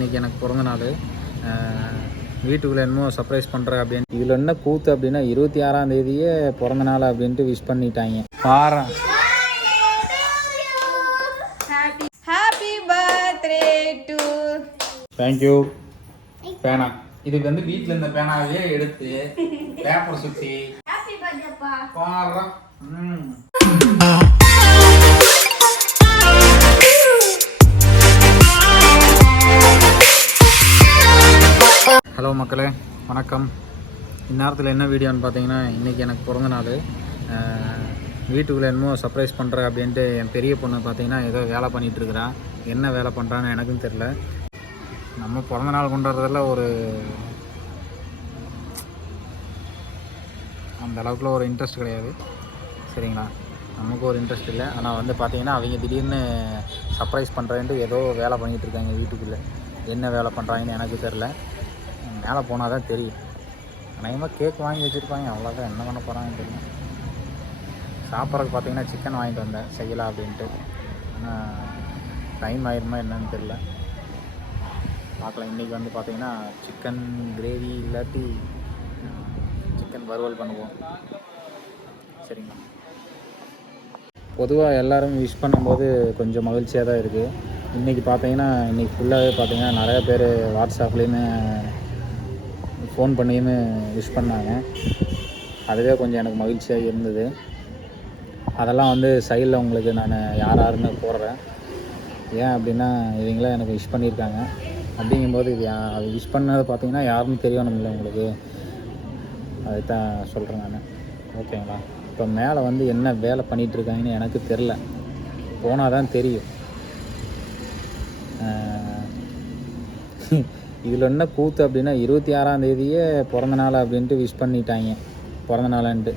இன்றைக்கி எனக்கு பிறந்த நாள். வீட்டுக்குள்ளே என்னமோ சர்ப்ரைஸ் பண்ணுறேன் அப்படின்னு. இதில் என்ன கூத்து அப்படின்னா 26ஆம் தேதியே பிறந்த நாள் அப்படின்ட்டு விஷ் பண்ணிட்டாங்க. பாரு, ஹாப்பி பர்த்டே டு. தேங்க்யூ. பேனா இது வந்து வீட்டில் இந்த பேனாவே எடுத்து பேப்பர் சுற்றி பாரு. ஹலோ மக்களே, வணக்கம். இந்நேரத்தில் என்ன வீடியோன்னு பார்த்தீங்கன்னா, இன்றைக்கி எனக்கு பிறந்த நாள். வீட்டுக்குள்ளே என்னமோ சர்ப்ரைஸ் பண்ணுறேன் அப்படின்ட்டு என் பெரிய பொண்ணு பார்த்தீங்கன்னா ஏதோ வேலை பண்ணிகிட்ருக்குறா. என்ன வேலை பண்ணுறான்னு எனக்கும் தெரில. நம்ம பிறந்த நாள் கொண்டாடுறதில் அந்த அளவுக்குள்ள ஒரு இன்ட்ரெஸ்ட் கிடையாது, சரிங்களா? நமக்கு ஒரு இன்ட்ரெஸ்ட் இல்லை. ஆனால் வந்து பார்த்தீங்கன்னா அவங்க திடீர்னு சர்ப்ரைஸ் பண்ணுறேன்ட்டு ஏதோ வேலை பண்ணிகிட்ருக்காங்க வீட்டுக்குள்ளே. என்ன வேலை பண்ணுறாங்கன்னு எனக்கு தெரில. மேலே போனால் தான் தெரியும். அநேகமாக கேக் வாங்கி வச்சுருப்பாங்க, அவ்வளோதான். என்ன பண்ண போகிறாங்கன்னு தெரியும். சாப்பிட்றதுக்கு பார்த்தீங்கன்னா சிக்கன் வாங்கிட்டு வந்தேன் செய்யலாம் அப்படின்ட்டு. ஆனால் டைம் ஆயிருமா என்னன்னு தெரில, பார்க்கலாம். இன்றைக்கி வந்து பார்த்திங்கன்னா சிக்கன் கிரேவி இல்லாட்டி சிக்கன் வறுவல் பண்ணுவோம், சரிங்களா? பொதுவாக எல்லோரும் விஷ் பண்ணும்போது கொஞ்சம் மகிழ்ச்சியாக தான் இருக்குது. இன்றைக்கி பார்த்தீங்கன்னா இன்றைக்கி ஃபுல்லாகவே பார்த்தீங்கன்னா நிறையா பேர் வாட்ஸ்அப்லேயுமே ஃபோன் பண்ணியுமே விஷ் பண்ணாங்க. அதுவே கொஞ்சம் எனக்கு மகிழ்ச்சியாக இருந்தது. அதெல்லாம் வந்து சைடில் உங்களுக்கு நான் யாருன்னு போடுறேன். ஏன் அப்படின்னா இவங்களாம் எனக்கு விஷ் பண்ணியிருக்காங்க. அப்படிங்கும்போது இது அது விஷ் பண்ணது பார்த்தீங்கன்னா யாருன்னு தெரியணும்ல உங்களுக்கு, அதுதான் சொல்கிறேன் நான். ஓகேங்களா? இப்போ மேலே வந்து என்ன வேலை பண்ணிகிட்ருக்காங்கன்னு எனக்கு தெரில, போனால் தான் தெரியும். இதில் என்ன கூத்து அப்படின்னா 26ஆம் தேதியே பிறந்த நாள் அப்படின்ட்டு விஷ் பண்ணிட்டாங்க, பிறந்த நாளான்ட்டு.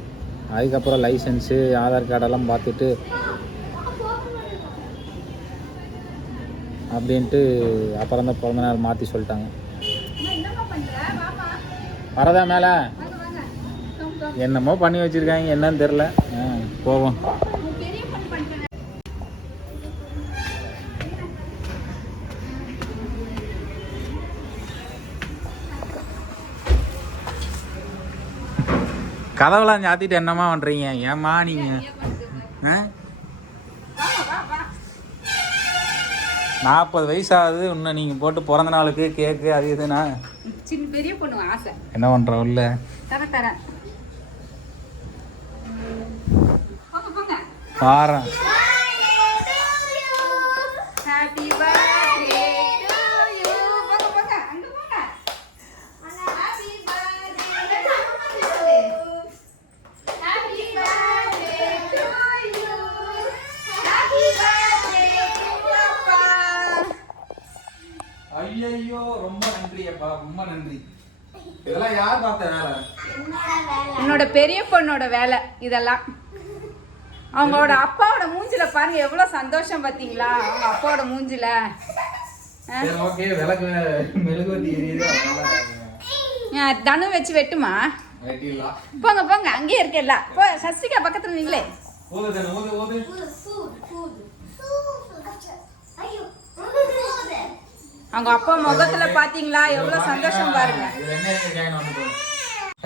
அதுக்கப்புறம் லைசன்ஸு ஆதார் கார்டெல்லாம் பார்த்துட்டு அப்படின்ட்டு அப்புறம் தான் பிறந்த நாள் மாற்றி சொல்லிட்டாங்க. வரதா மேலே என்னமோ பண்ணி வச்சுருக்காங்க, என்னன்னு தெரில. போவோம். கதவெல்லாம் சாத்திட்டு என்னம்மா பண்ணுறீங்க? ஏம்மா நீங்கள் 40 வயசு ஆகுது இன்னும் நீங்கள் போட்டு பிறந்த நாளுக்கு கேக்கு அது இதுனா சின்ன பெரிய பொண்ணு ஆசை. என்ன பண்ணுறோம்? இல்லை தரேன் பாரு. Happy birthday to you. போங்க அங்க போங்க. Happy birthday happy birthday to you. Happy birthday to அப்பா. ஐயோ, ரொம்ப நன்றி அப்பா, ரொம்ப நன்றி. இதெல்லாம் யார் பார்த்த வேலை? என்னோட பெரிய பொண்ணோட வேலை இதெல்லாம். அவங்களோட அப்பாவோட மூஞ்சில பாருங்க எவ்வளவு சந்தோஷம் பார்த்தீங்களா? அவங்க அப்பாவோட மூஞ்சில. ஓகே, விளக்கு மெழுகுவர்த்தி எரியுது. தனு வச்சு வெட்டுமா? வெட்டிடலாம். போங்க அங்கேயே இருக்கேல்ல. போ சஸ்திகா பக்கத்துல நீங்களே. அவங்க அப்பா முகத்துல பாத்தீங்களா எவ்வளவு சந்தோஷம் பாருங்க.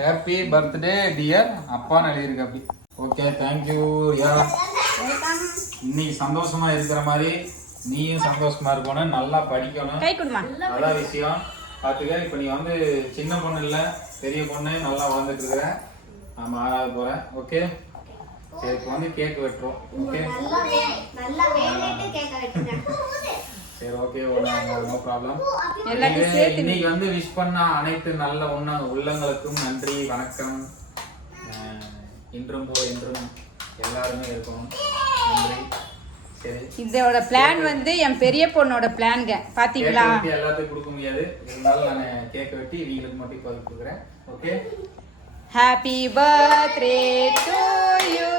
ஹாப்பி பர்த்டே டியர் அப்பான்னு எழுதியிருக்கு அப்படி. Okay, thank you. இன்னைக்கு சந்தோஷமா இருக்கிற மாதிரி நீயும் சந்தோஷமா இருக்கணும், நல்லா படிக்கணும். கை கொடுமா. அதான் விஷயம். பார்த்துக்க, இப்போ நீ வந்து சின்ன பொண்ணு இல்லை, பெரிய பொண்ணு, நல்லா வளர்ந்துட்டு இருக்கிற. நம்ம 6வது போகிறேன். ஓகே, சரி. இப்போ வந்து கேக் வெட்டுறோம். ஓகே, சரி. Okay, no problem. இன்னைக்கு வந்து விஷ் பண்ண அனைத்து நல்ல உள்ளங்களுக்கும் நன்றி, வணக்கம். இன்றும் போல் என்றும் எல்லாருமே இருக்கணும். நன்றி. சரி, இதோட பிளான் வந்து என் பெரிய பொண்ணோட பிளான்ங்க. பாத்தீங்களா? எல்லாத்துக்கும் கொடுக்க முடியாது, இருந்தாலும் நான் கேக் வெட்டி வீட்டுக்கு மட்டும் இப்போ கொடுக்குறேன். Okay, happy birthday to you.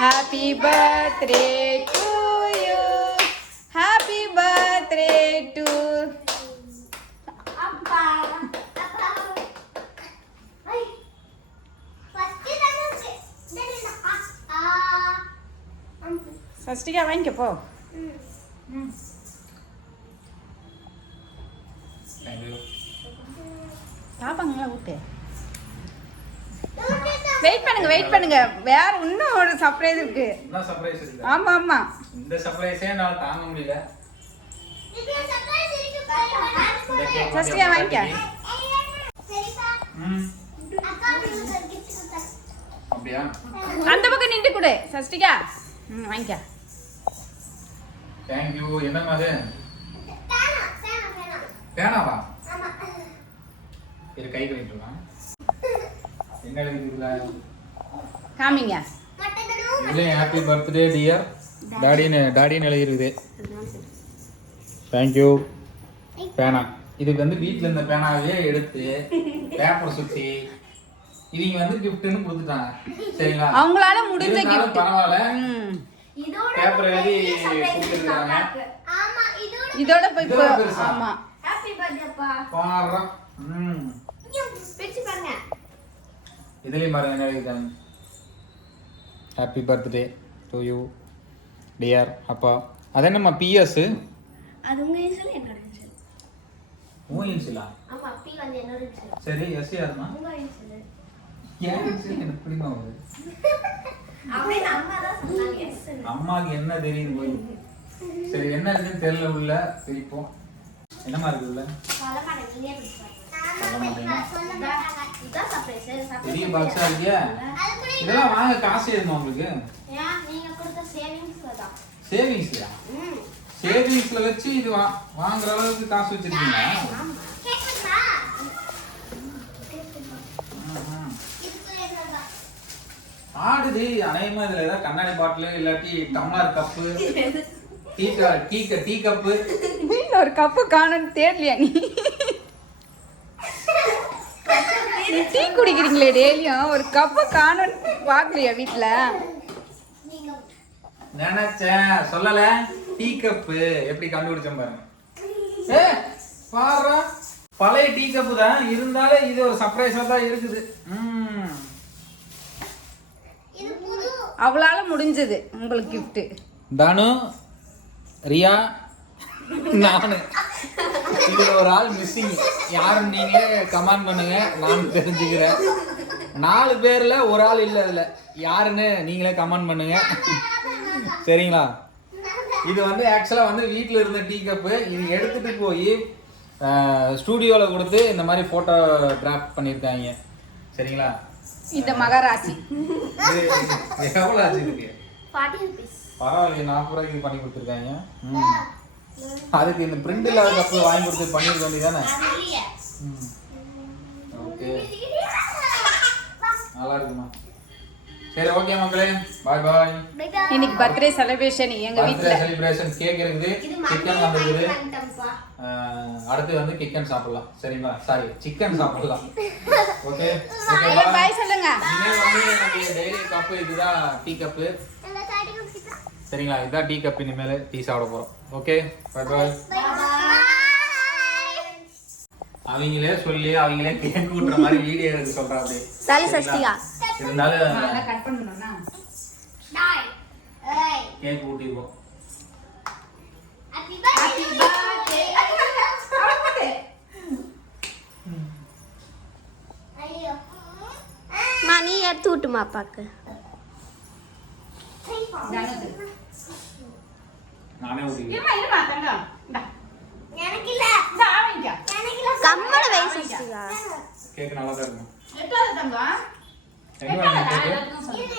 Happy birthday to you. Happy birthday to அப்பா. சஷ்டிகா வாங்கிக்க போ. தேங்க்யூ. பாப்பாங்களா ஊட்டு. வெயிட் பண்ணுங்க வேற இன்னும் ஒரு சர்ப்ரைஸ் இருக்கு. என்ன சர்ப்ரைஸ் இருக்கு? ஆமா இந்த சர்ப்ரைஸே என்னால தாங்க முடியல. சஷ்டியா வாங்கிக்க. அப்படியா? அந்த பக்கம் நின்று கொடு சஷ்டிகா. வாங்கிக்க. தேங்க்யூ. என்னம்மா அது? பேனாவா? இது கை கழிட்டுலாம். என்ன எழுதிருக்குல? காமிங்க. இதுல ஹாப்பி பர்த்டே டியர் டாடின்னு எழுதிருக்குது. தேங்க்யூ. பேனா இதுக்கு வந்து வீட்டில் இருந்த பேனாவே எடுத்து பேப்பர் சுற்றி இவங்க வந்து கிஃப்ட்னு கொடுத்துட்டாங்க. சரிங்களா? அவங்களால முடிஞ்ச கிஃப்ட் பரவாயில்ல. பேப்பர் எழுதி கொடுத்துருக்காங்க. இதோட போய் ஆமா ஹேப்பி பர்த்டேப்பா. பாரு. பிரிச்சு பாருங்க. இதுலயும் பாருங்க என்ன எழுதிருக்காங்க. Happy birthday to you dear அப்பா. அது என்னம்மா பிஎஸ்? அது உங்க இன்ஷியல் என்னோட இன்ஷியல். உன் இன்ஷியலா? ஆமா பி வந்து என்னோட இன்ஷியல். சரி எஸ் யாருமா? உங்க இன்ஷியல். ஏன் இன்ஷியல் எனக்கு பிடிக்கும் அது. அப்படியே அம்மா தான் சொன்னாங்க எஸ். அம்மாக்கு என்ன தெரியுது போய். சரி என்ன இருக்குன்னு தெரியல உள்ள பிரிப்போம். என்னமா இருக்கு உள்ள? சொல்ல மாட்டேன் நீயே பிரிச்சு பாரு. சொல்ல மாட்டீங்க. இதான் சர்ப்ரைஸ். பெரிய பாக்ஸா இருக்கியா? இதெல்லாம் வாங்க காசு ஏதுமா உங்களுக்கு? ஏன் நீங்க கொடுத்த சேவிங்ஸ்ல தான். சேவிங்ஸ்யா? சேவிங்ஸ்ல வச்சு இது வாங்குற அளவுக்கு காசு வச்சிருக்கீங்களா? ஆமா. கேக்குதா? ஆடுது அநேகமா இதுல ஏதாவது கண்ணாடி பாட்டில் இல்லாட்டி டம்ளர் கப்பு டீ கப்பு. வீட்டில் ஒரு கப்பு காணும்னு தேடலையா நீ? டீ குடிக்கிறீங்களே டெய்லியும், ஒரு கப்பு காணும்னு பார்க்கலையா வீட்டில்? நினைச்சேன் சொல்லல. டீ கப்பு எப்படி கண்டுபிடிச்சேன் பாருங்க. பாரு பழைய டீ கப்பு தான் இருந்தாலும் இது ஒரு சர்ப்ரைஸா தான் இருக்குது. அவளால முடிஞ்சது உங்களுக்கு கிஃப்ட். தனு ரியா நானு இதுல ஒரு ஆள் மிஸ்ஸிங். யாருன்னு நீங்களே கமெண்ட் பண்ணுங்க, நான் தெரிஞ்சுக்கிறேன். 4 பேர்ல ஒரு ஆள் இல்லை இதுல. யாருன்னு நீங்களே கமெண்ட் பண்ணுங்க. சரிங்களா? இது வந்து ஆக்சுவலா வந்து வீட்டில் இருந்த டீ கப்பு. இது எடுத்துட்டு போய் ஸ்டூடியோவில் கொடுத்து இந்த மாதிரி ஃபோட்டோ டிராஃப்ட் பண்ணியிருக்காங்க. சரிங்களா? இந்த மகாராசி இது எவ்வளோ ஆச்சு இதுக்கு? 40 rupees. பரவாயில்லையே, 40 ரூபாய்க்கு பண்ணி கொடுத்துருக்காங்க. அதுக்கு இந்த பிரிண்ட் இல்லாத கப்பு வாங்கி கொடுத்து பண்ணிருக்க வேண்டியதானே? ஓகே நல்லா இருக்குமா? சரி ஓகே மக்களே, பாய் பாய். இன்னைக்கு பர்த்டே செலிப்ரேஷன் எங்க வீட்ல. செலிப்ரேஷன் கேக் இருக்குது, சிக்கன் வந்திருக்குது. அடுத்து வந்து சிக்கன் சாப்பிடலாம். சரிங்களா? சாரி சிக்கன் சாப்பிடலாம். ஓகே ஓகே பாய் சொல்லுங்க. இனிமே வந்து எனக்கு டெய்லி கப்பு இதுதான் டீ கப்பு. சரிங்களா? இதுதான் டீ கப். இனிமேல் டீ சாப்பிட போறோம். ஓகே பாய் பாய். அவங்களே சொல்லி அவங்களே கேக் ஊட்டுற மாதிரி வீடியோ எடுத்து சொல்றாங்க. தாலி சஷ்டிகா இருந்தாலும் கட் பண்ணனும்னா டாய் ஏய் கேக் ஊட்டிடுவோம். Happy birthday. ஐயோ மணி எடுத்து விட்டுமா அப்பாக்கு. நானே ஊட்டிடுவேன். இருமா தங்கம். இந்தா எனக்கு இல்ல. இந்தா ஆவீங்க. எனக்கு இல்ல. கம்மல வை சஷ்டிகா. கேக் நல்லா தான் இருக்கும். எட்டாவது தங்கம். எங்க வாங்க கேக்? இது